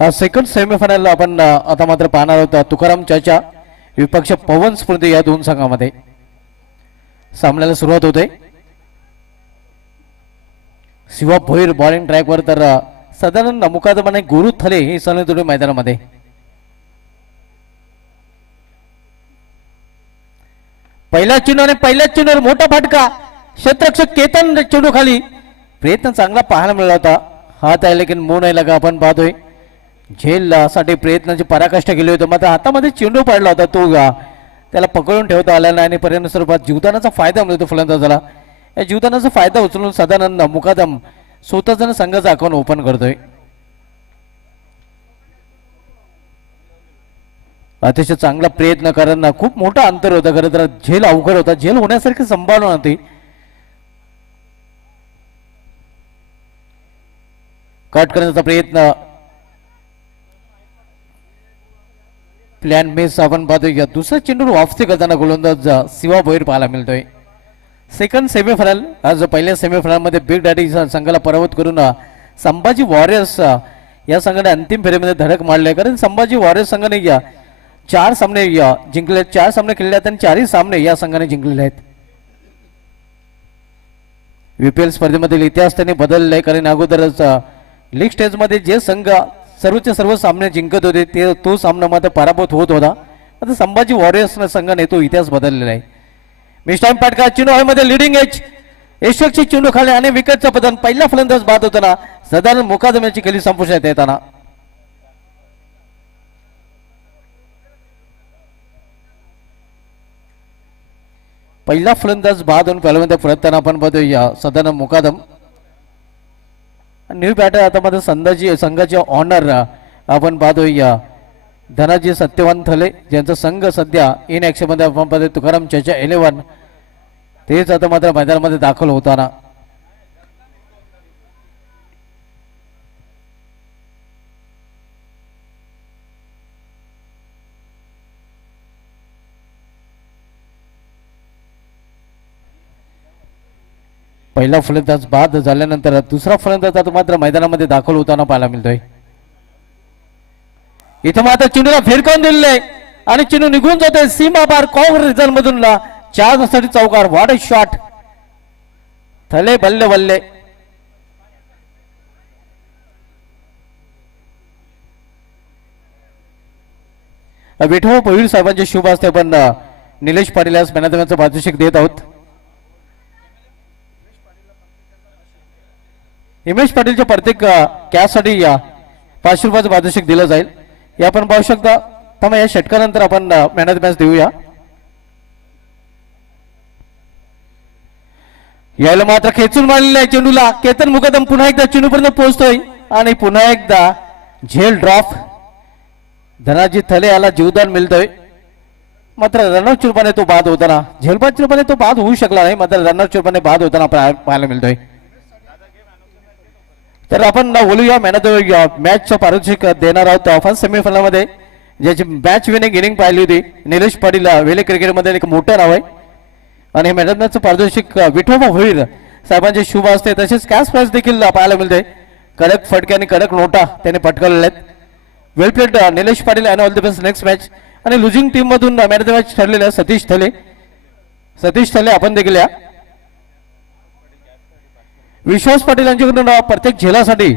Second semifinal आपण आता मात्र पाहणार आहोत तुकाराम चाचा विपक्ष पवन स्फूर्ती या दोन संघामध्ये सामन्याला सुरुवात होते। शिवा भोईर बॉलिंग ट्रॅकवर तर साधारण मुकादमाने गुरु थले हे सलग मैदानामध्ये पहिल्या चेंडूने पहिल्याच चेंडूवर मोठा फटका क्षेत्ररक्षक केतन चेंडू खाली प्रयत्न चांगला पाहायला मिळाला होता हात आहे लेकिन मो नाही लगा आपण पाहतोय झेल साठी प्रयत्नाची पराकाष्ठा केली होती मात्र हातामध्ये चेंडू पडला होता तो त्याला पकडून ठेवता आला नाही आणि परिणाम स्वरूपात जीवदानाचा फायदा मिळतो फलंदाजाला या जीवदानाचा फायदा उचलून साधारण मुकादम स्वतःचा संघाचा अकाउंट ओपन करतोय। अतिशय चांगला प्रयत्न करताना खूप मोठा अंतर होता खरं तर झेल अवघड होता झेल होण्यासारखी संभावना होती कट करण्याचा प्रयत्न प्लॅन मिस आपण पाहतोय दुसऱ्या चेंडूवर ऑफस्टे करताना गोलंदाज शिवा भोईर पाहायला मिळतोय। सेकंड सेमीफायनल आज पहिल्या सेमीफायनल मध्ये बिग डॅडी संघाला पराभूत करून संभाजी वॉरियर्स या संघाने अंतिम फेरीमध्ये धडक मारली कारण संभाजी वॉरियर्स संघाने 4 सामने जिंकले 4 सामने खेळले आणि 4ही सामने या संघाने जिंकलेले आहेत। वीपीएल स्पर्धेमधील इतिहास त्यांनी बदललाय कारण अगोदरच लीग स्टेज मध्ये जे संघ सर्वचे सर्व सामने जिंकत होते ते तो सामना मात्र पराभूत होत होता आता संभाजी वॉरियर्स संघाने तो इतिहास बदललेला आहे। मिस्टाईम पाटका चेंडू मध्ये लिडिंग एज यशस्वी चेंडू खाली आणि विकेटचं पतन पहिला फलंदाज बाद होताना साधारण मुकादम्याची खेळी संपुष्टात येताना पहिला फलंदाज बाद होऊन पहिल्यांदा परतताना आपण पाहतोय साधारण मुकादम न्यू बॅटर आता मध्ये संघाचे ऑनर आपण पाहतोय धनाजी सत्यवान थले ज्यांचा संघ सध्या इन ऍक्शन मध्ये आपण पाहतोय तुकाराम चाचा 11 तेच आता मात्र मैदानामध्ये दाखल होताना पहिला फलंदाज बाद झाल्यानंतर दुसरा फलंदाज आता मात्र मैदानामध्ये दाखल होताना पाहायला मिळतोय। इथं मात्र चेंडूला फिरकावून दिलेलं आहे आणि चेंडू निघून जातोय सीमा पार कॉर्नर रिझल्ट मधून 4 साठी चौकार व्हॉट अ शॉट थले बल्ले बल्ले विठो भोईर साहेबांचे शुभ असते पण निलेश पाटील यास मॅनेजमेंटचं पारितोषिक देत आहोत। हिमेश पाटीलच्या प्रत्येक कॅचसाठी 500 रुपयाचं पारितोषिक दिलं जाईल हे आपण पाहू शकता। त्यामुळे या षटकानंतर आपण मॅन ऑफ द मॅच देऊया। यायला मात्र खेचून मारलेला आहे चेंडूला केतन मुकदम पुन्हा एकदा चेंडूपर्यंत पोहोचतोय आणि पुन्हा एकदा झेल ड्रॉप धनाजी थले याला जीवदान मिळतोय मात्र रनआउट चुरपाने तो बाद होताना झेलबाद चुरपाने तो बाद होऊ शकला नाही मात्र रनआउट चुरपाने बाद होताना पाहायला मिळतोय। तर आपण बोलूया मॅन ऑफ द मॅचचं पारितोषिक देणार आहोत फर्स्ट सेमीफायनल मध्ये ज्याची मॅच विनिंग इनिंग पाहिली होती निलेश पाटील वेले क्रिकेटमध्ये एक मोठं नाव आहे आणि मॅन ऑफ द मॅचचं पारितोषिक विठोबा भोईर साहेबांचे शुभ असते तसेच कॅश प्राइज देखील पाहायला मिळते कडक फटके आणि कडक नोटा त्याने पटकावलेल्या आहेत। Well played Nilesh Patil and all the best next match आणि लुझिंग टीम मधून मॅन ऑफ द मॅच ठरलेल्या सतीश थले आपण देखील या विश्वास पाटील यांच्याकडून प्रत्येक झेलासाठी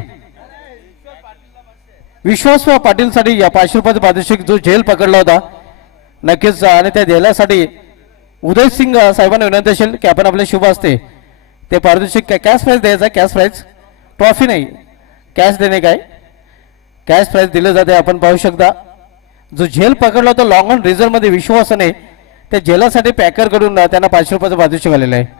विश्वास पाटील साठी 500 रुपयाचं पारितोषिक जो झेल पकडला होता नक्कीच आणि त्या झेलासाठी उदय सिंग साहेबांना विनंती असेल की आपण आपले शुभ असते ते पारितोषिक कॅश प्राइज द्यायचा कॅश प्राइज ट्रॉफी नाही कॅश देणे काय कॅश प्राइज दिलं जाते आपण पाहू शकता जो झेल पकडला होता लॉंग ऑन रिझर्व मध्ये विश्वासाने त्या झेलासाठी पॅकर कडून त्यांना 500 रुपयाचं पारितोषिक आलेलं आहे।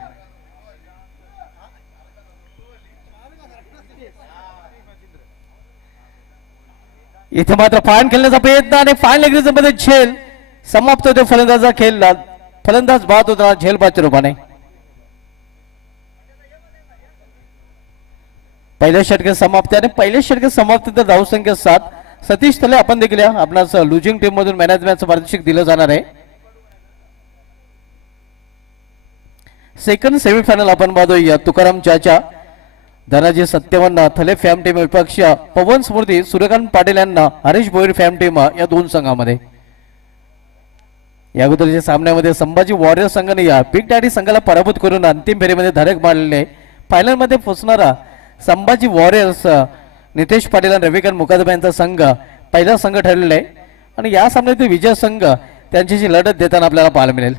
इथे मात्र फाईन खेळण्याचा प्रयत्न आणि फाईन लेग मध्ये झेल समाप्त होते फलंदाजा खेळ फलंदाज बाद होता झेल बादच्या रूपाने पहिल्या षटकात समाप्ती आणि पहिल्या षटकात समाप्ती तर धाव संख्या 7 सतीश थले आपण देखील आपणास लुझिंग टीम मधून मॅनेजमेंटचं पारितोषिक दिलं जाणार आहे। सेकंड सेमीफायनल आपण पाहतोय तुकाराम चाचा धनाजी सत्यवन्न थले फॅम टीम विपक्ष पवन स्मृती सूर्यकांत पाटील यांना हरीश भोईर फॅम टीम या दोन संघामध्ये. या अगोदरच्या सामन्यामध्ये संभाजी वॉरियर संघाने या बिग डॅडी संघाला पराभूत करून अंतिम फेरीमध्ये धडक मारलेले. फायनल मध्ये पोहोचणारा संभाजी वॉरियर्स नितेश पाटील आणि रविकांत मुकादम यांचा संघ पहिला संघ ठरलेला आहे आणि या सामन्यातील विजय संघ त्यांच्याशी लढत देताना आपल्याला पाहायला मिळेल.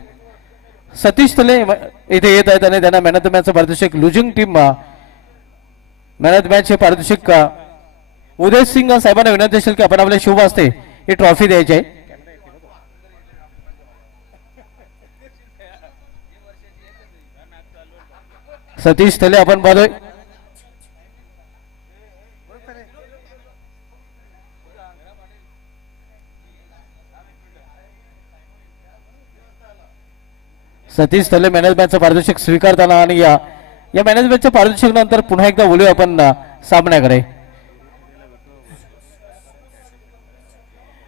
सतीश तले इथे येत आहेत आणि त्यांना मॅन ऑफ द मॅचचं पारितोषिक losing team man of the match हे पारितोषिक उदय सिंग साहेबांना विनंती असेल की आपण आपल्या शुभ हस्ते ही ट्रॉफी द्यायची आहे. सतीश तले आपण पाहतोय. सतीश तले मॅनेजमेंटचं पारितोषिक स्वीकारताना आणि या मॅनेजमेंटच्या पारितोषिक नंतर पुन्हा एकदा बोलूया आपण सामन्याकडे.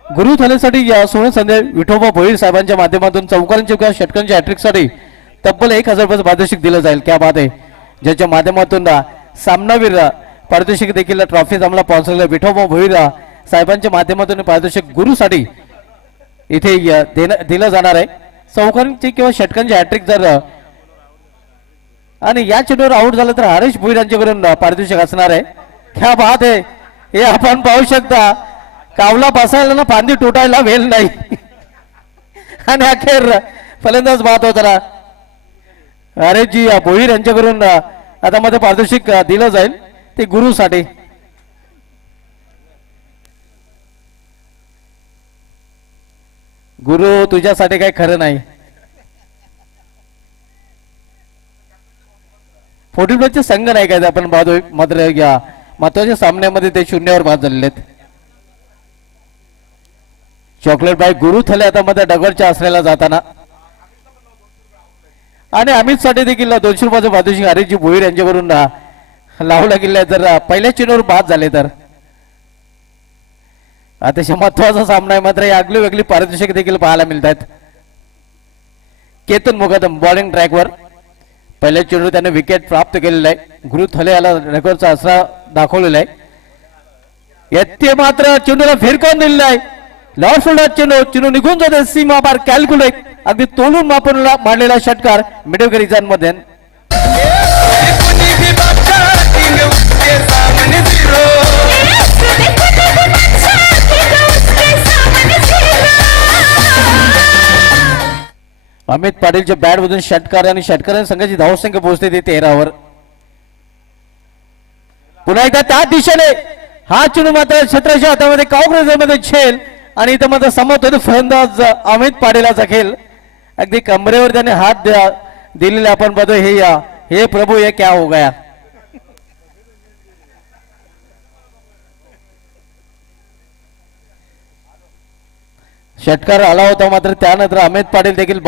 गुरु थालीसाठी या सोने संदेश विठोबा भोईर साहेबांच्या माध्यमातून चौकारांच्या किंवा षटकांच्या हॅट्रिकसाठी तब्बल 1000 रुपयाचं पारितोषिक दिलं जाईल. क्या बात आहे. ज्याच्या माध्यमातून सामनावीर पारितोषिक देखील ट्रॉफी आम्हाला पोहोचलेलं विठोबा भोईर साहेबांच्या माध्यमातून पारितोषिक गुरुसाठी इथे दिलं जाणार आहे. चौकांची किंवा षटकांची हॅट्रिक जर आणि या चेंडूवर आउट झालं तर हरीश भोईर यांच्याकडून पारितोषिक असणार आहे. क्या बात आहे. हे आपण पाहू शकता कावला बसायला ना फांदी तुटायला वेळ नाही आणि अखेर फलंदाज बाद होता. अरे जी भोईर यांच्याकडून आता मध्ये पारितोषिक दिलं जाईल ते गुरुसाठी. गुरु तुझ्यासाठी काही खरं नाही. 40 संघ नाही काय आपण पाहतोय मात्र या महत्वाच्या सामन्यामध्ये ते 0वर बाद झालेले आहेत. चॉकलेट बाय गुरु थले आता मध्ये डगरच्या आसऱ्याला जाताना आणि अमित साठी देखील 200 रुपयाचं पारितोषिक हरीशजी भोईर यांच्याकडून लावला गेला. जर पहिल्या चेंडूवर बाद झाले तर अतिशय महत्वाचा सामना आहे. मात्र या आगली वेगळी पारितोषिक देखील पाहायला मिळतात. केतन मुकादम बॉलिंग ट्रॅकवर पहिल्या चेंडूवर त्याने विकेट प्राप्त केलेला आहे. गुरु थले याला रेकॉर्डचा आसरा दाखवलेला आहे. येथे मात्र चेंडूला फिरकावून दिलेला आहे. लॉर्ड फुलडा चेंडू निघून जाते सीमा पार. कॅल्क्युलेट अगदी तोलून मापून मांडलेला षटकार मिडवकरी मध्ये अमित पाटीलच्या बॅट मधून षटकार आणि षटकार संघाची धावसंख्या पोहोचते ते 13वर. पुन्हा एकदा त्या दिशेने हा चेंडू मात्र क्षेत्राच्या हातामध्ये काँग्रेसमध्ये झेल आणि इथं मात्र समोर होतो फलंदाज अमित पाटीलाचा खेळ. अगदी कमरेवर त्याने हात दिलेले आपण बघतो. हे प्रभू ये क्या हो गया. षटकार आला होता मात्र त्यानंतर अमित पाटील देखील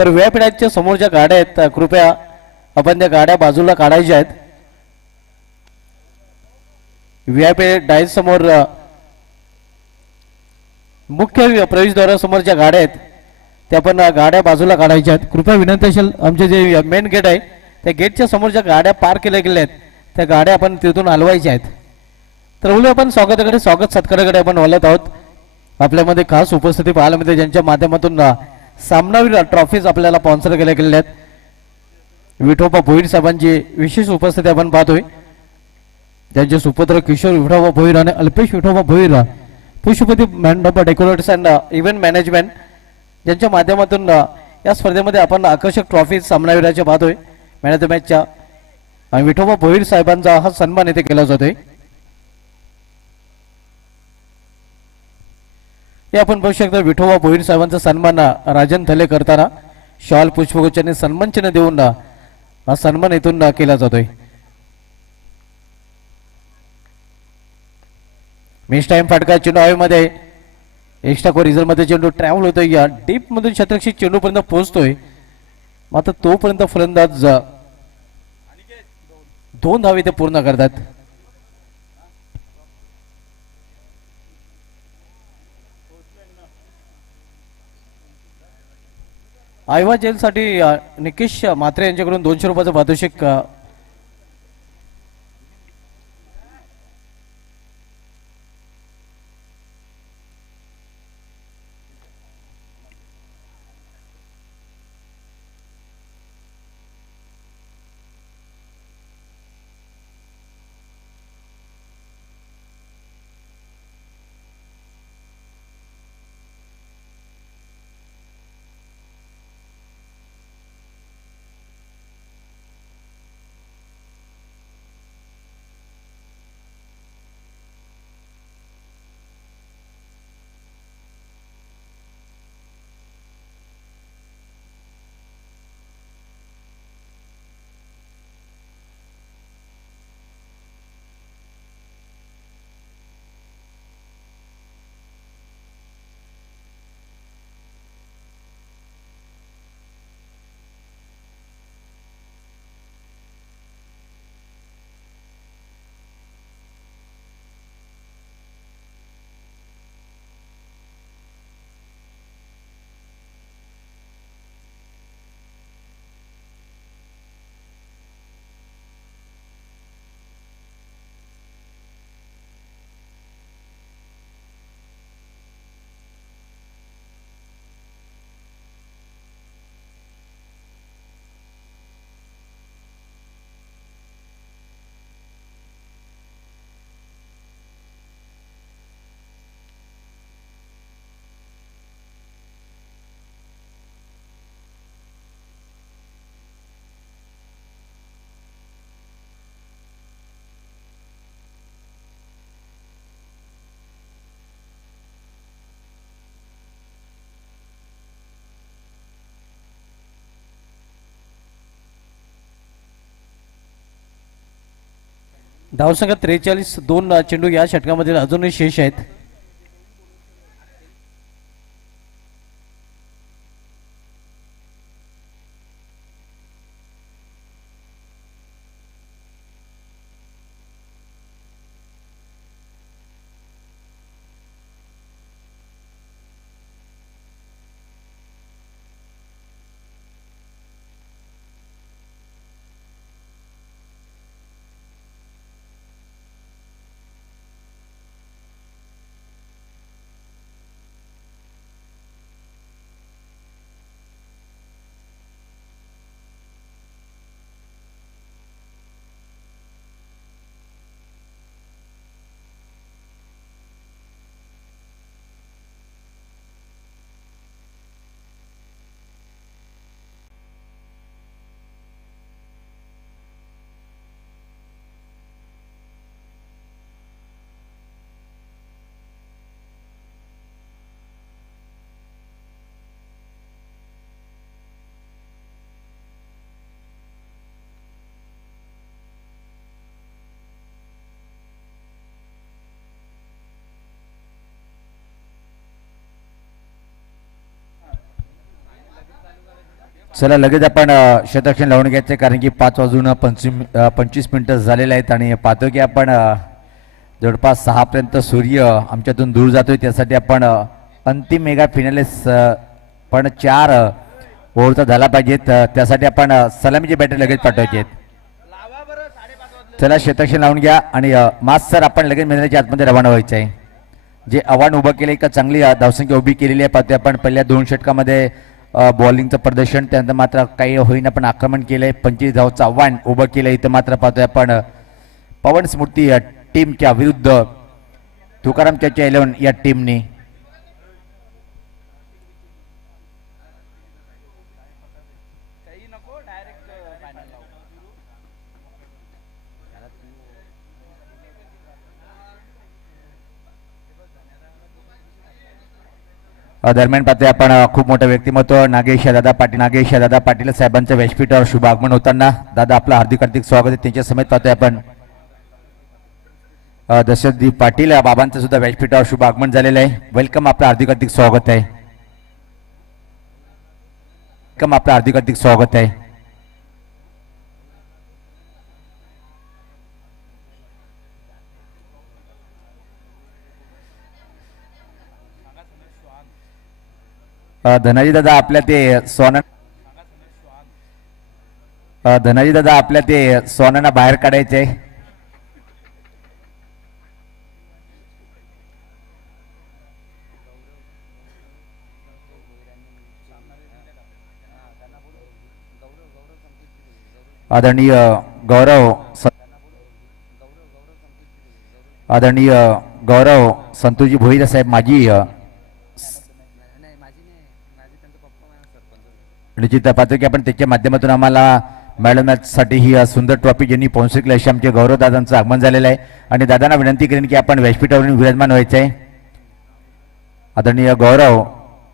तर व्यापीठाच्या समोर ज्या गाड्या आहेत कृपया आपण त्या गाड्या बाजूला काढायच्या आहेत. व्यापीठ डायस समोर मुख्य प्रवेशद्वारासमोर ज्या गाड्या आहेत त्या पण गाड्या बाजूला काढायच्या आहेत. कृपया विनंती असेल आमचे जे मेन गेट आहे त्या गेटच्या समोर ज्या गाड्या पार्क केल्या गेल्या आहेत त्या गाड्या आपण तिथून हलवायच्या आहेत. तर बोलू आपण स्वागत सत्काराकडे आपण वळत आहोत. आपल्यामध्ये खास उपस्थिती पाहायला मिळते ज्यांच्या माध्यमातून सामनावीर ट्रॉफीज आपल्याला स्पॉन्सर केल्या गेलेल्या आहेत. विठोबा भोईर साहेबांची विशेष उपस्थिती आपण पाहतोय. त्यांचे सुपुत्र किशोर विठोबा भोईर आणि अल्पेश विठोबा भोईर पुष्पपती मंडप डेकोरेटर्स अँड इव्हेंट मॅनेजमेंट ज्यांच्या माध्यमातून या स्पर्धेमध्ये आपण आकर्षक ट्रॉफी सामनावीराच्या पाहतोय. मॅन ऑफ द मॅचच्या आणि विठोबा भोईर साहेबांचा हा सन्मान इथे केला जातोय. हे आपण बघू शकता विठोबा भोईर साहेबांचा सन्मान राजन थले करताना शॉल पुष्पगुच्छाने सन्मान चिन्ह देऊन हा सन्मान इथून केला जातोय. मिस टाइम फटका चेंडू हवेमध्ये एक्स्ट्रा को रिझल्ट मध्ये चेंडू ट्रॅव्हल होतोय. या डीप मधून शतरक्षी चेंडू पर्यंत पोहोचतोय. मात्र तोपर्यंत फलंदाज 2 धावे ते पूर्ण करतात. आयवा जेलसाठी निकेश म्हात्रे यांच्याकडून 200 रुपयाचं पारितोषिक धावसंख्या 43. 2 चेंडू या षटकामध्ये अजूनही शेष आहेत. चला लगेच आपण शतरक्षण लावून घ्यायचं कारण की 5:25 मिनिटं झालेले आहेत आणि पाहतो की आपण जवळपास 6 पर्यंत सूर्य आमच्यातून दूर जातोय त्यासाठी आपण अंतिम मेगा फिनालिस पण 4 ओव्हरचा झाला पाहिजेत त्यासाठी आपण सलामीचे बॅटर लगेच पाठवायचे आहेत. चला शतरक्षण लावून घ्या आणि मास सर आपण लगेच मैदानाच्या आतमध्ये रवाना व्हायचं आहे. जे आव्हान उभं केलं एक चांगली धावसंख्या उभी केलेली आहे पाहतोय आपण पहिल्या 2 षटकामध्ये बॉलिंगचं प्रदर्शन त्यानंतर मात्र काही होईना पण आक्रमण केलंय 25 धावचं आव्हान उभं केलं इथं मात्र पाहतोय आपण पवन स्मृती टीमच्या विरुद्ध तुकाराम चाचा 11 या टीमने दरम्यान पाहतोय आपण खूप मोठं व्यक्तिमत्व नागेश दादा पाटील साहेबांच्या व्यासपीठावर शुभ आगमन होताना दादा आपलं हार्दिक स्वागत आहे. त्यांच्या समेत पाहतोय आपण दशरथजी पाटील बाबांचं सुद्धा व्यासपीठावर शुभ आगमन झालेलं आहे. वेलकम आपलं हार्दिक स्वागत आहे. वेलकम आपलं हार्दिक स्वागत आहे. धनाजी दादा आपल्या ते सोनाना बाहेर काढायचे. आदरणीय गौरव संतोषजी भोईर साहेब माजी निश्चित पाहतो की आपण त्याच्या माध्यमातून आम्हाला मॅडमसाठी ही सुंदर ट्रॉफी ज्यांनी स्पॉन्सर केली अशी आमचे गौरव दादांचं आगमन झालेलं आहे आणि दादांना विनंती करेन की आपण व्यासपीठावरून विराजमान व्हायचं आहे. आदरणीय गौरव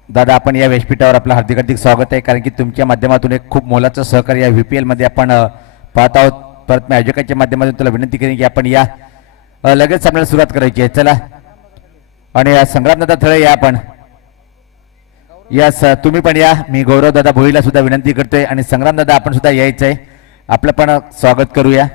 दादा आपण या व्यासपीठावर आपलं हार्दिक स्वागत आहे कारण की तुमच्या माध्यमातून एक खूप मोलाचं सहकार्य या VPL मध्ये आपण पाहत आहोत. परत मी आयोजकाच्या माध्यमातून तुला विनंती करेन की आपण या लगेच सामन्याला सुरुवात करायची आहे. चला आणि संग्रामदादा थळे या आपण यस तुम्ही पण या. मी गौरव दादा भोईला सुद्धा विनंती करतोय आणि संग्राम दादा आपण सुद्धा यायचंय आपलं पण स्वागत करूया.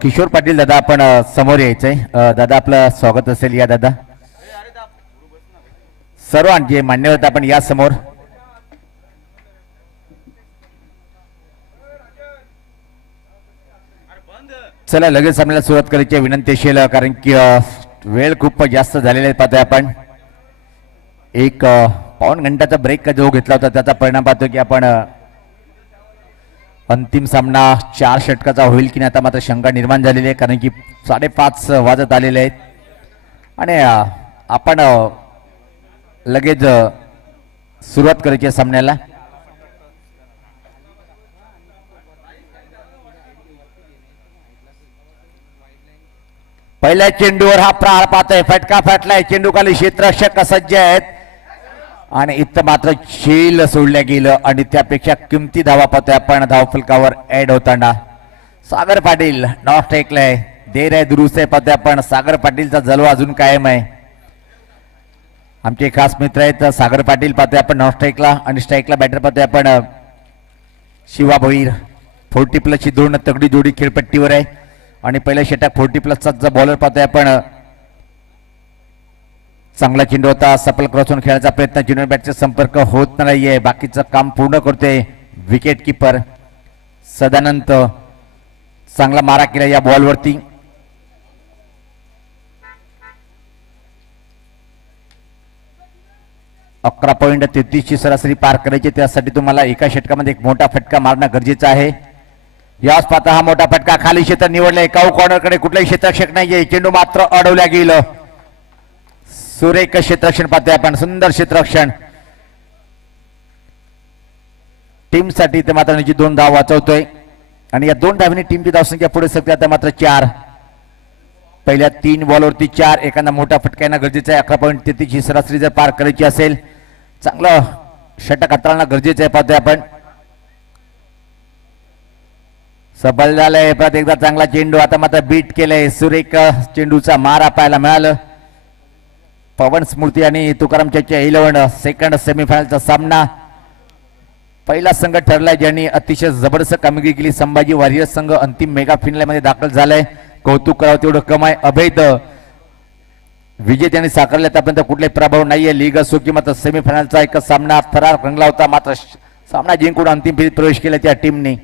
किशोर पाटील दादा आपण समोर यायचंय. दादा आपलं स्वागत असेल या दादा. सर्व जे मान्यवर आपण या समोर. चला लगेच सामन्याला सुरुवात करायची विनंती असेल कारण की वेळ खूप जास्त झालेला आहे. पाहतोय आपण एक पाऊण घंट्याचा ब्रेक जो घेतला होता त्याचा परिणाम पाहतो की आपण अंतिम सामना 4 षटकाचा होईल की नाही आता मात्र शंका निर्माण झालेली आहे कारण की 5:30 वाजत आलेले आहेत आणि आपण लगेच सुरुवात करायची सामन्याला. पहिल्या चेंडूवर हा प्रहार पाहतोय फटका फटलाय चेंडू खाली क्षेत्ररक्षक सज्ज आहेत आणि इथं मात्र झेल सोडल्या गेलं आणि त्यापेक्षा किमती धावा पाहतोय आपण धावफलकावर ऍड होताना. सागर पाटील नॉट ऐकलाय देर आहे दुरुस्त आहे पाहतोय आपण. सागर पाटीलचा जलवा अजून कायम आहे. आमचे खास मित्र आहेत सागर पाटील पाहतोय आपण नॉट स्ट्राईकला आणि स्ट्राईकला बॅटर पाहतोय आपण शिवा भोईर. 40+ 2 तगडी जोडी खेळपट्टीवर आहे आणि पहिल्या षटक 40+ चा बॉलर पाहतोय आपण. चांगला चेंडू होता सफल क्रॉसवर खेळायचा प्रयत्न चेंडू बॅटचा संपर्क होत नाहीये. बाकीचं काम पूर्ण करतोय विकेट किपर सदानंद. चांगला मारा केला या बॉलवरती. अकरा 11.33 ची सरासरी पार करायची त्यासाठी तुम्हाला एका षटकामध्ये एक मोठा फटका मारणं गरजेचं आहे. याच पाहता हा मोठा फटका खाली क्षेत्र निवडलं. एका कॉर्नरकडे कुठलाही क्षेत्ररक्षक नाहीये. चेंडू मात्र अडवल्या गेलं. सुरेख क्षेत्ररक्षण पाहतोय आपण सुंदर क्षेत्ररक्षण टीमसाठी ते मात्र 2 धाव वाचवतोय आणि या 2 धावांनी टीमची धावसंख्या पुढे सरकते आता मात्र 4. पहिल्या 3 बॉलवरती 4 एखादा मोठा फटका येणं गरजेचं आहे. 11.33 ची सरासरी जर पार करायची असेल चांगलं षटक हाताळणं गरजेचं आहे. पाहतोय आपण सबल झालंय. परत एकदा चांगला चेंडू आता मात्र बीट केलंय. सुरेख चेंडूचा मारा पाहायला मिळालं. पवन स्मृती आणि तुकाराम चेचे 11 सेकंड सेमीफायनलचा सामना. पहिला संघ ठरलाय ज्यांनी अतिशय जबरदस्त कामगिरी केली. संभाजी वॉरियर्स संघ अंतिम मेगा फायनल मध्ये दाखल झालाय. कौतुक करावं तेवढं कम आहे. अभेद विजेत्यांनी साकारले आतापर्यंत कुठले प्रभाव नाहीये. लीग असो किंवा सेमीफायनलचा एक सामना थरार रंगला होता. मात्र सामना जिंकून अंतिम फेरीत प्रवेश केला त्या टीमने.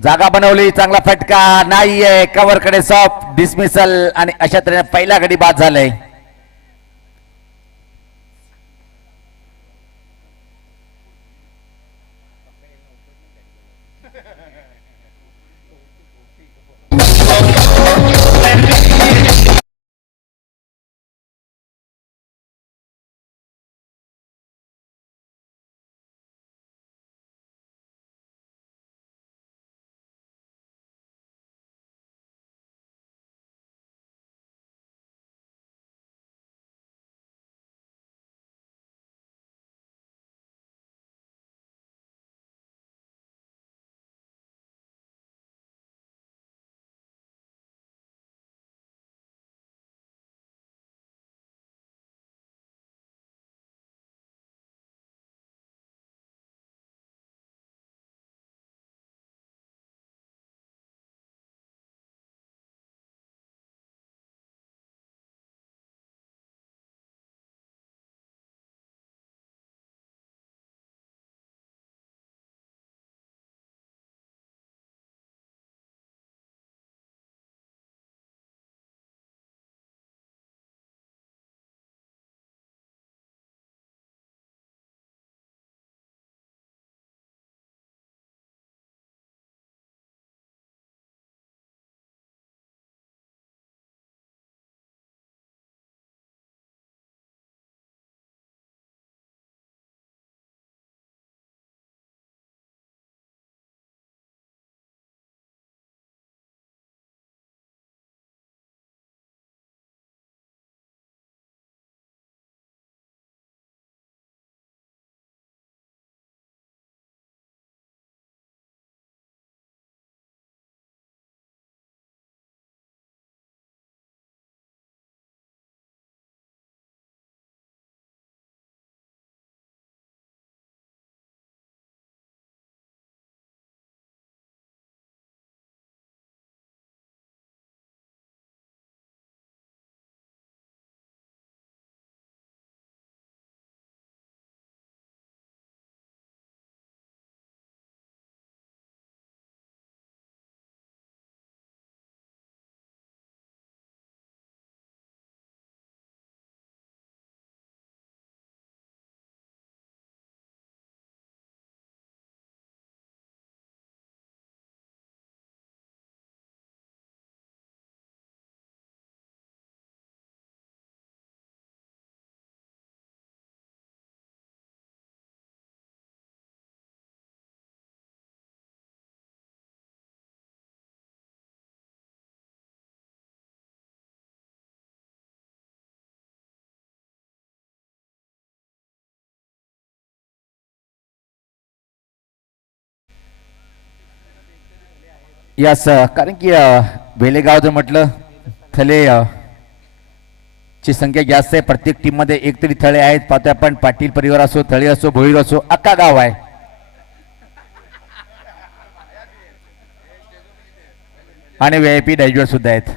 जागा बनवली. चांगला फटका नाहीये. कव्हर कडे सॉफ्ट डिसमिसल आणि अशा तऱ्हेने पहिला गडी बाद झालाय. यस कारण की बेलेगाव जर म्हटलं थले ची संख्या जास्त आहे. प्रत्येक टीम मध्ये एक तरी थळे आहेत. पाहतोय आपण पाटील परिवार असो, थळे असो, भोईर असो, अख्खा गाव आहे. आणि व्हीआयपी डायजर सुद्धा आहेत.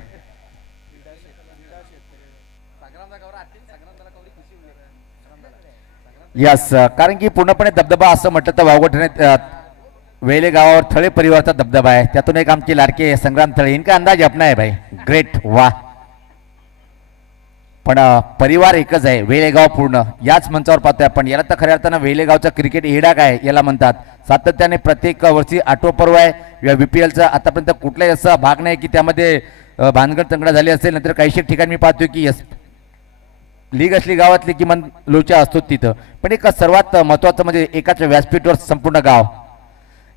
यस कारण की पूर्णपणे दबदबा असं म्हटलं तर वावगोठणे वेले गावावर थळे परिवाराचा दबदबा आहे. त्यातून एक आमचे लाडके संग्राम थळे इनका अंदाज अपना आहे भाई. ग्रेट वा. पण परिवार एकच आहे वेलेगाव पूर्ण. याच मंचावर पाहतोय आपण. याला तर खऱ्या अर्थानं वेलेगावचा क्रिकेट येडा काय याला म्हणतात. सातत्याने प्रत्येक वर्षी 8वं पर्व आहे या VPLचा. आतापर्यंत कुठलाही असा भाग नाही की त्यामध्ये भानगड तंगडा झाली असेल. नंतर काही ठिकाणी मी पाहतोय की यस लीग असली गावातली किमान लोचा असतो तिथं. पण एक सर्वात महत्वाचं म्हणजे एकाच व्यासपीठवर संपूर्ण गाव.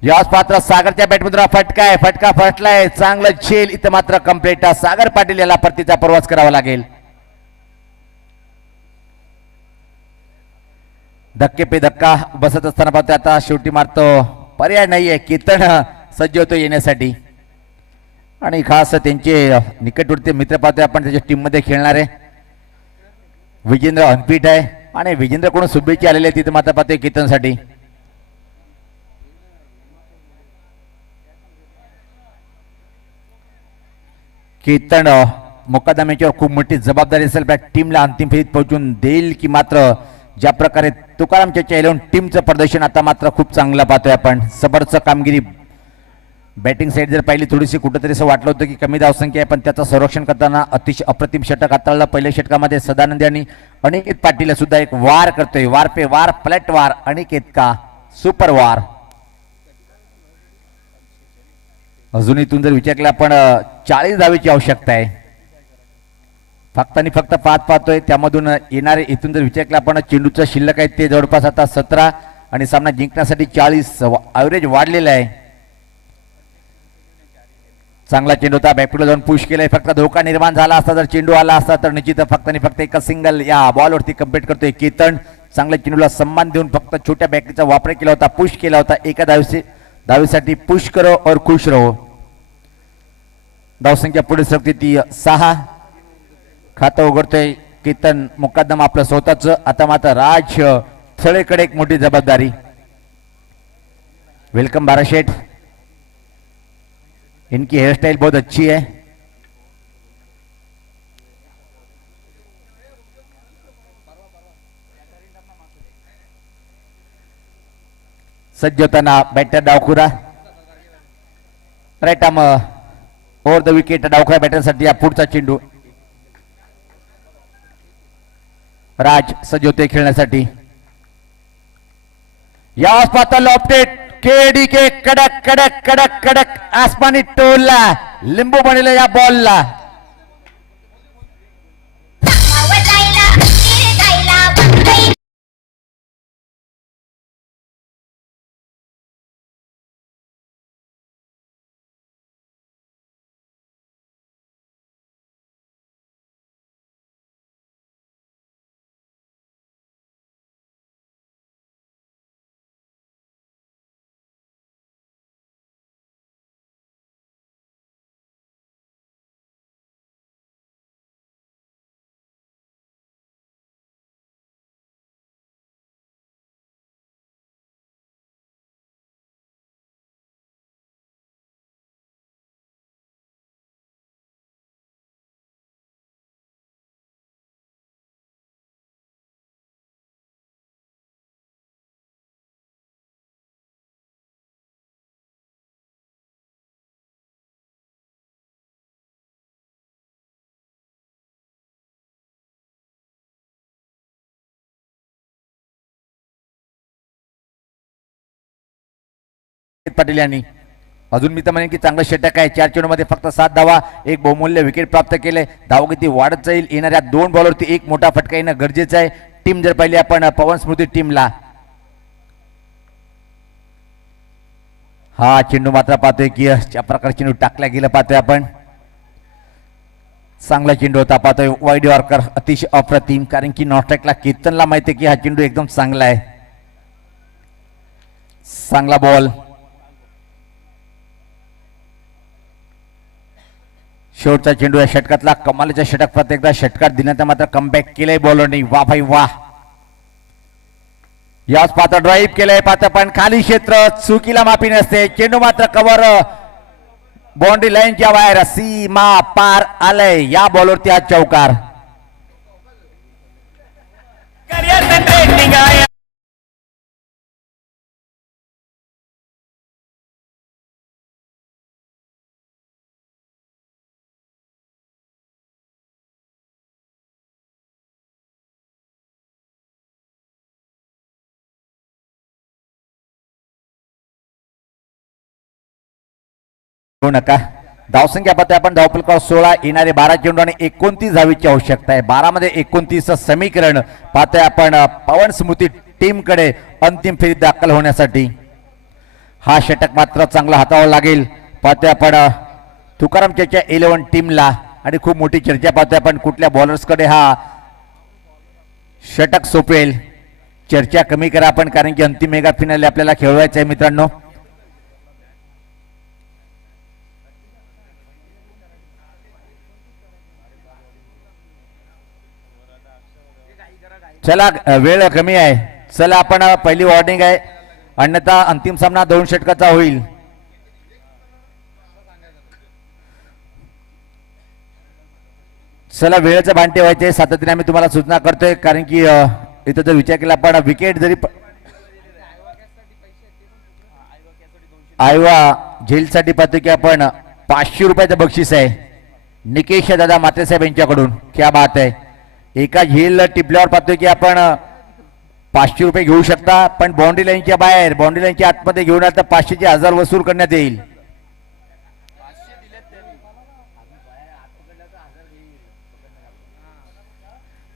याच पात्र सागरच्या बॅटमधून फटका आहे. फटका फटलाय. चांगलं झेल इथं मात्र कंप्लीट. सागर पाटील याला परतीचा प्रवास करावा लागेल. धक्के पे धक्का बसत असताना पाहतोय आता शेवटी मारतो पर्याय नाहीये. कीर्तन सज्ज होतो येण्यासाठी आणि खास त्यांचे निकटवर्ती मित्र पाहतोय आपण त्याच्या टीम मध्ये खेळणारे विजेंद्र अनपीठ आहे आणि विजेंद्र कोण शुभेच्छा आलेले तिथे मात्र पाहतोय कीर्तनसाठी. कीर्तन मुकादम्याच्यावर खूप मोठी जबाबदारी असेल टीमला अंतिम फेरीत पोहोचून देईल की मात्र ज्या प्रकारे तुकारामच्या इलेव्हन टीमचं प्रदर्शन आता मात्र खूप चांगलं पाहतोय आपण. जबरदस्त कामगिरी. बॅटिंग साईड जर पाहिली थोडीशी कुठंतरी असं वाटलं होतं की कमी धावसंख्या आहे पण त्याचं संरक्षण करताना अतिशय अप्रतिम षटक हाताळलं. पहिल्या षटकामध्ये सदानंद आणि अनिकेत पाटील सुद्धा एक वार करतोय. वार पे वार फ्लॅट वार. अनिकेत का सुपर वार. अजून इथून जर विचार केला आपण 40 धावेची आवश्यकता आहे. फक्त आणि फक्त 5 पाहतोय त्यामधून येणारे इथून जर विचार केला आपण चेंडूचं शिल्लक आहे ते जवळपास आता 17 आणि सामना जिंकण्यासाठी 40 ॲव्हरेज वाढलेला आहे. चांगला चेंडू होता. बॅकफुटला जाऊन पुश केलाय. फक्त धोका निर्माण झाला असता जर चेंडू आला असता तर निश्चित फक्त आणि फक्त एका सिंगल या बॉलवरती कम्प्लीट करतोय कीर्तन. चांगल्या चेंडूला सन्मान देऊन फक्त छोट्या बॅटरीचा वापर केला होता. पुश केला होता. एका धावेसाठी पुश करो और खुश रहो. धावसंख्या पुढे सरकते ती 6. खातं उघडतोय कीर्तन. मुकादम आपलं स्वतःच. आता मात्र राज थळेकडे एक मोठी जबाबदारी. वेलकम बाराशेठ. इनकी हेयर स्टाइल बहुत अच्छी है. सज्ज होताना बॅटर डावखुरा. Right arm over the wicket. डावखुरा बॅटरसाठी या पुढचा चेंडू. राज सज्ज होते खेळण्यासाठी. या पातळ ऑप्टेट केडी के कडक कडक कडक कडक आसमानी टोलला लिंबू बनले या बॉलला. पाटील यांनी अजून मी तर म्हणेन की चांगलं षटक आहे. 4 चेंडूमध्ये फक्त 7 धावा. एक बहुमूल्य विकेट प्राप्त केले. धावगती वाढत जाईल. येणाऱ्या 2 बॉलवरती एक मोठा फटका येणं गरजेचं आहे. टीम जर पाहिली आपण पवन स्मृती टीमला. हा चेंडू मात्र पाहतोय की ज्या प्रकारे चेंडू टाकला गेला पाहतोय आपण. चांगला चेंडू होता पाहतोय. वाईड यॉर्कर अतिशय अप्रतिम. कारण की नॉस्ट्राईकला कीर्तनला माहिती आहे की हा चेंडू एकदम चांगला आहे. चांगला बॉल. शेवटचा चेंडू या षटकातला कमालीचा षटक. प्रत्येकदा षटकात दिल्यानंतर मात्र कमबॅक केलंय बॉलरनी. वा भाई वा. याच पात्र ड्राईव्ह केलंय पात्र पण खाली क्षेत्र चुकीला माफी नसते. चेंडू मात्र कव्हर बाउंड्री लाईनच्या बाहेर सीमा पार आलंय. या बॉलवरती आज चौकार. नका. धावसंख्या पाहतोय आपण. धावफलकावर 16. येणारे 12 चेंडू आणि 29 धावेची आवश्यकता आहे. 12 मध्ये 29 समीकरण पाहतोय आपण पवन स्मृती टीम कडे अंतिम फेरीत दाखल होण्यासाठी. हा षटक मात्र चांगला हाताळावा लागेल पाहतोय आपण तुकारामच्या 11 टीमला. आणि खूप मोठी चर्चा पाहतोय आपण कुठल्या बॉलर्स कडे हा षटक सोपेल. चर्चा कमी करा आपण कारण की अंतिम मेगा फिनाले आपल्याला खेळवायचं आहे मित्रांनो. चला वेळ कमी आहे. चला आपण पहिली वॉर्निंग आहे, अन्यथा अंतिम सामना 2 षटकाचा होईल. चला वेळेचं भान ठेवायचे, सातत्याने आम्ही तुम्हाला सूचना करतोय, कारण की इथं जर विचार केला आपण विकेट जरी आयवा झेलसाठी पाहतो की आपण 500 रुपयाचं बक्षीस आहे निकेश दादा मात्रे साहेब यांच्याकडून. क्या बात आहे. एका झेल टिपल्यावर पाहतोय की आपण 500 रुपये घेऊ शकता, पण बाउंड्री लाईनच्या बाहेर, बाउंड्री लाईनच्या आतमध्ये घेऊन आता 500चे 1000 वसूल करण्यात येईल.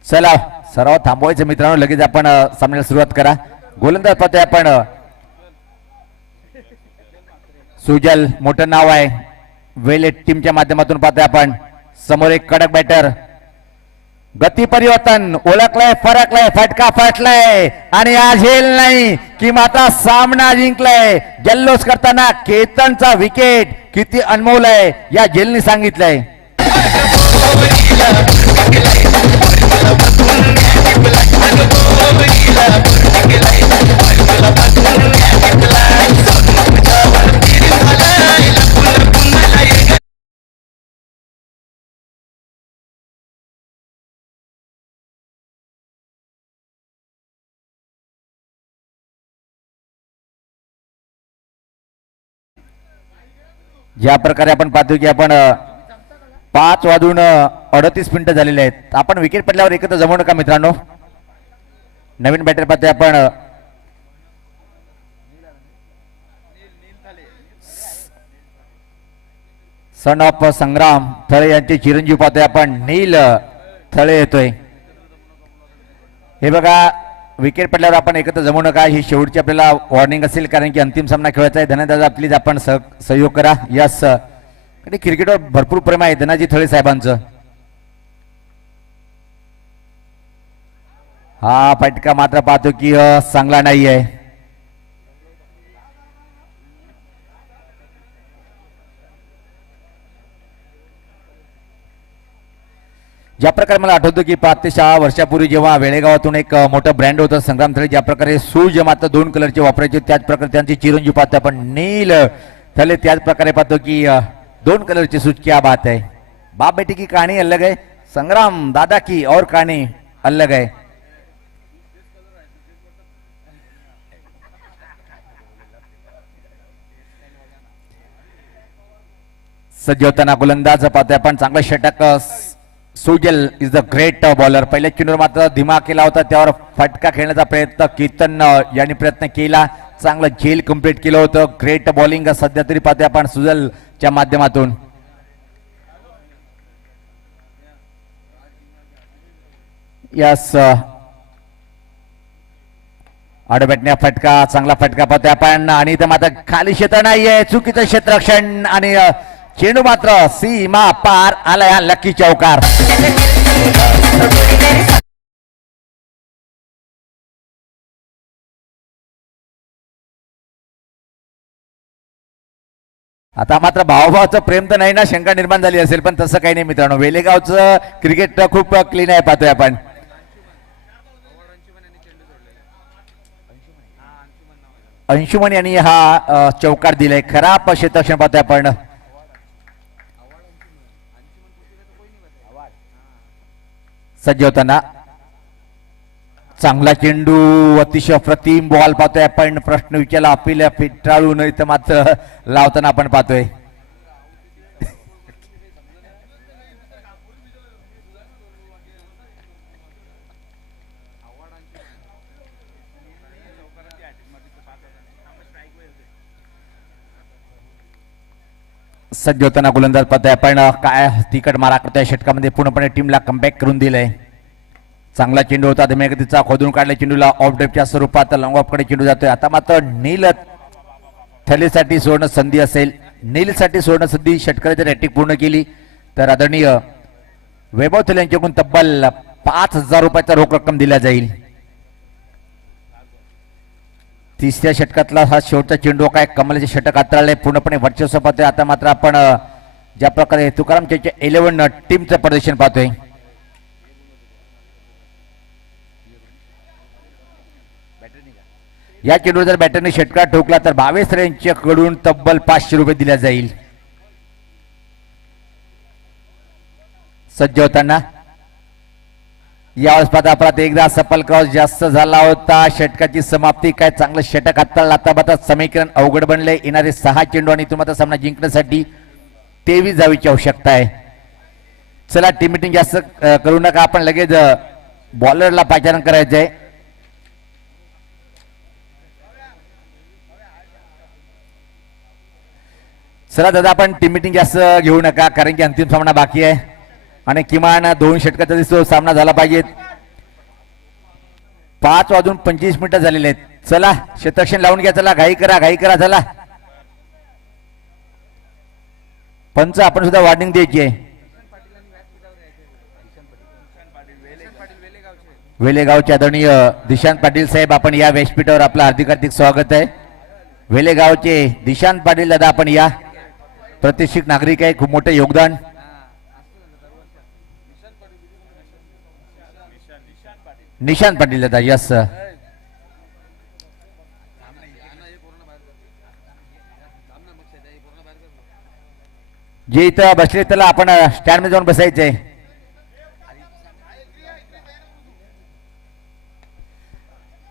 चला सराव थांबवायचं मित्रांनो, लगेच आपण सामन्याला सुरुवात करा. गोलंदाज पाहतोय आपण सुजल, मोठं नाव आहे, वेलेट टीमच्या माध्यमातून पाहतोय आपण. समोर एक कडक बॅटर, गती परिवर्तन, ओळखलाय, फरकलाय, फटका फाटलाय आणि आज झेल नाही की माता सामना जिंकलाय. जल्लोष करताना केतनचा विकेट किती अनमोल आहे या झेलने सांगितलंय. ज्या प्रकारे आपण पाहतो की आपण 5:38 झालेले आहेत. आपण विकेट पडल्यावर एकत्र जमवू नका मित्रांनो. नवीन बॅटर पाहतोय आपण सन ऑफ संग्राम थळे यांचे चिरंजीव पाहतोय आपण नील थळे येतोय. हे बघा विकेट पडल्यावर आपण एकत्र जमू नका, ही शेवटची आपल्याला वॉर्निंग असेल, कारण की अंतिम सामना खेळायचा आहे. धनंदादा प्लीज आपण सहयोग करा. यस, क्रिकेटवर भरपूर प्रेम आहे धनाजी थळे साहेबांचं. हा फटका मात्र पाहतो की चांगला नाही आहे. ज्या प्रकारे मला आठवतं की 5 ते 6 वर्षापूर्वी जेव्हा वेळेगावातून एक मोठं ब्रँड होतं संग्राम थळे, ज्या प्रकारे सूज मात्र 2 कलरचे वापरायचे, त्याच प्रकारे त्यांची चिरंजीव पाहतो आपण नील थळे. त्याच प्रकारे पाहतो की 2 कलरची सूज. क्या बात है. बाप बेटी की कहानी अलग है, संग्राम दादा की और कहानी अलग है. सज्ज होताना गोलंदाज पाहतोय आपण. चांगलं षटक. सुजल इज द ग्रेट बॉलर. पहिल्या चेंडूवर मात्र धीमा केला होता, त्यावर फटका खेळण्याचा प्रयत्न केतन यांनी प्रयत्न केला. चांगलं झेल कंप्लीट केलं होतं. ग्रेट बॉलिंग सध्या तरी पाहतोय आपण सुजलच्या माध्यमातून. यस, आडबॅटने फटका, चांगला फटका पाहतोय आपण. आणि इथं मात्र खाली क्षेत्र नाहीये, चुकीचं क्षेत्ररक्षण आणि चेंडू मात्र सीमा पार आला या लकी चौकार. आता मात्र भावभावाचं प्रेम तर नाही ना, शंका निर्माण झाली असेल, पण तसं काही नाही मित्रांनो. वेलेगावचं क्रिकेट खूप क्लीन आहे पाहतोय आपण. अंशुमन यांनी हा चौकार दिलाय. खराब क्षेत्ररक्षण पाहतोय आपण. सज्ज होताना चांगला चेंडू, अतिशय अप्रतिम बॉल पाहतोय आपण. प्रश्न विचारला अपील फिटाळू नये तर मात्र लावताना आपण पाहतोय. सज्ज होताना गोलंदाज पाहतोय आपण. काय तिकट मारा करतोय षटकामध्ये, पूर्णपणे टीमला कमबॅक करून दिलंय. चांगला चेंडू होता, धमेगतीचा खोदून काढल्या चेंडूला ऑफ ड्रेपच्या स्वरूपात लॉंग ऑफ कडे चेंडू जातोय. आता मात्र नील थलेसाठी सुवर्ण संधी असेल. नीलसाठी सुवर्ण संधी. षटकाराची रॅटिंग पूर्ण केली तर आदरणीय वैभव थले यांच्याकडून तब्बल 5000 रुपयाचा रोख रक्कम दिला जाईल. तिसऱ्या षटकातला हा शेवटचा चेंडू काय कमलाचे षटक हाताळले, पूर्णपणे वर्चस्व पाहतोय. आता मात्र आपण ज्या प्रकारे तुकाराम चेचे 11 टीमचं प्रदर्शन पाहतोय. या चेंडूवर जर बॅटरने षटकार ठोकला तर भावेश यांच्याकडून तब्बल 500 रुपये दिल्या जाईल. सज्ज होताना यावेळेस पाहता परत एकदा सफल क्रॉस जास्त झाला होता. षटकाची समाप्ती काय चांगलं षटक हाताळलं. आता बघा समीकरण अवघड बनले. येणारे 6 चेंडू आणि तुम्हाला सामना जिंकण्यासाठी 23 धावेची आवश्यकता आहे. चला टीम मिटिंग जास्त करू नका. आपण लगेच बॉलरला पाचारण करायचंय. चला दादा आपण टीम मिटिंग जास्त घेऊ नका कारण की अंतिम सामना बाकी आहे आणि किमान 2 षटकाचा दिसतो सामना झाला पाहिजे. 5:25 झालेले आहेत. चला क्षेत्ररक्षण लावून घ्या. चला घाई करा चला. पंच आपण सुद्धा वॉर्निंग द्यायची आहे. वेलेगावचे आदरणीय दिशांत पाटील साहेब आपण या व्यासपीठावर आपलं हार्दिक स्वागत आहे. वेलेगावचे दिशांत पाटील दादा आपण या. प्रतिष्ठित नागरिक आहे. खूप मोठे योगदान. निशांत पाटील दादा यस. जे इथं बसले त्याला आपण स्टँड मध्ये जाऊन बसायचंय.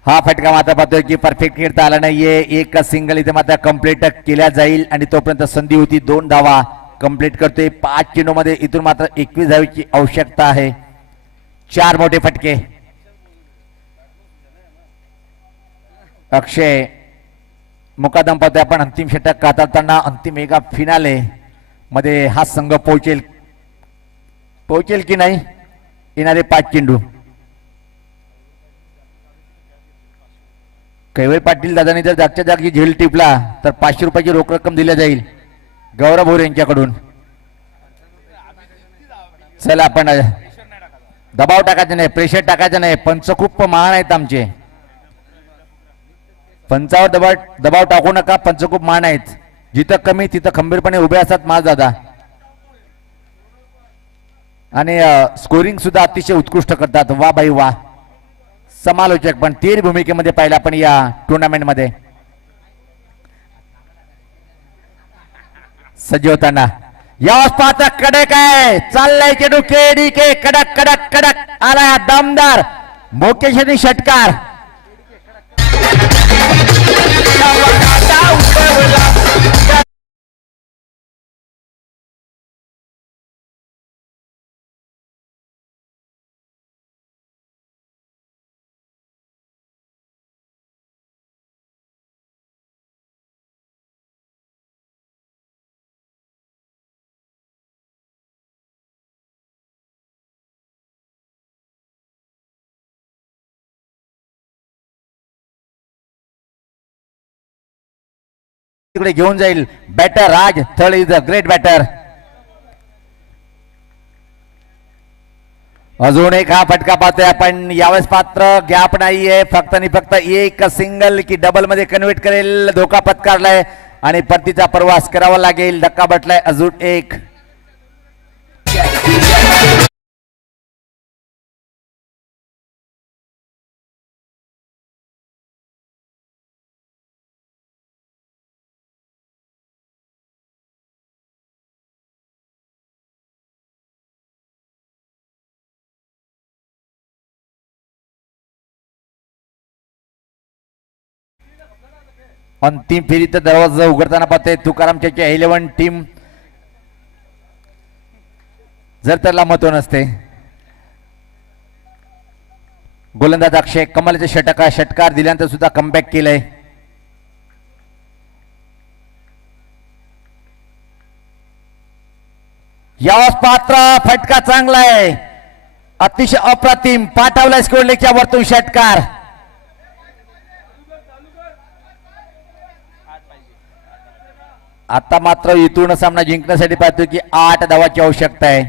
हा फटका मात्र पाहतोय की परफेक्ट खेळता आला नाहीये. एक सिंगल इथे मात्र कंप्लीट केल्या जाईल आणि तोपर्यंत संधी होती 2 धावा कंप्लीट करतोय. 5 चेंडू मध्ये इथून मात्र 21 धावेची आवश्यकता आहे. 4 मोठे फटके. अक्षय मुकादम पाहतोय आपण अंतिम षटक हाताळताना. अंतिम एका फिनाले मध्ये हा संघ पोहोचेल की नाही. येणारे 5 चेंडू. कैवळ पाटील दादांनी जर जागच्या जागी झेल टिपला तर 500 रुपयाची रोख रक्कम दिल्या जाईल गौरव भोर यांच्याकडून. चला आपण दबाव टाकायचा नाही, प्रेशर टाकायचं नाही. पंच खूप महान आहेत आमचे. पंचावर दबाव टाकू नका. पंच खूप महान आहेत. जिथं कमी तिथं खंबीरपणे उभे असतात माझ दादा आणि स्कोरिंग सुद्धा अतिशय उत्कृष्ट करतात. वा बाई वा. समालोचक पण 3 भूमिकेमध्ये पाहिला आपण या टुर्नामेंट मध्ये. सज्ज होताना यावेळेस पाहता कडक आहे. चाललाय चेंडू केडी के कडक कडक कडक आला दमदार मोकेशनी षटकार. तिकडे घेऊन जाईल बॅटर राज थळ इज अ ग्रेट बॅटर. अजून एक हा फटका पाहतोय आपण. यावेळेस पात्र गॅप नाहीये. फक्त आणि फक्त एक सिंगल की डबल मध्ये कन्व्हर्ट करेल. धोका पत्कारलाय आणि परतीचा प्रवास करावा लागेल. धक्का बटलाय. अजून एक. अंतिम फेरीत दरवाजा उघडताना पाहते तुकारामच्या 11 टीम. जर त्याला महत्व नसते. गोलंदाज अक्षय कमलचे षटकार दिल्यानंतर सुद्धा कमबॅक केलंय. यावेळेस पात्र फटका चांगला आहे. अतिशय अप्रतिम पाठवलाय स्कोर लेखच्या वरतून षटकार. आता मात्र इथून सामना जिंकण्यासाठी पाहतोय की 8 धावाची आवश्यकता आहे.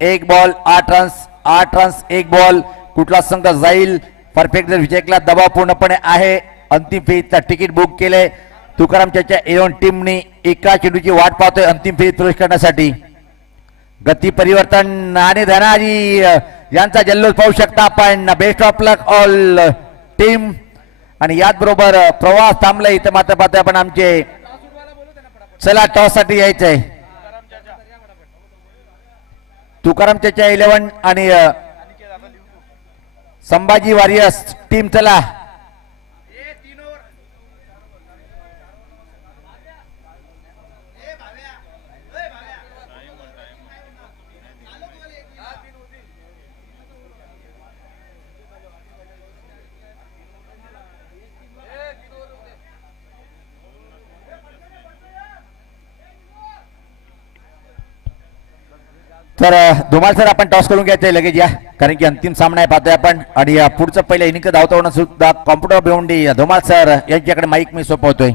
1 बॉल 8 रन्स. 8 runs 1 ball. कुठला संघ जाईल परफेक्ट जर विजयला दबाव पूर्णपणे आहे. अंतिम फेरीचा तिकीट बुक केलंय तुकारामच्या 11 टीमनी. एका चेंडूची वाट पाहतोय अंतिम फेरीत प्रवेश करण्यासाठी. गती परिवर्तन आणि धनाजी यांचा जल्लोष पाहू शकता आपण. Best of luck all team. आणि याच बरोबर प्रवास थांबला इथं मात्र पाहतोय आपण आमचे चला टॉस साठी यायचंय तुकाराम चाचा 11 आणि संभाजी वॉरियर्स टीम चला तर धुमाल सर आपण टॉस करून घ्यायचंय लगेच या कारण की अंतिम सामना आहे पाहतोय आपण आणि पुढचं पहिलं इनिंग धावता होणं सुद्धा कॉम्प्युटर भिवंडी धुमाल सर यांच्याकडे माईक मी सोपवतोय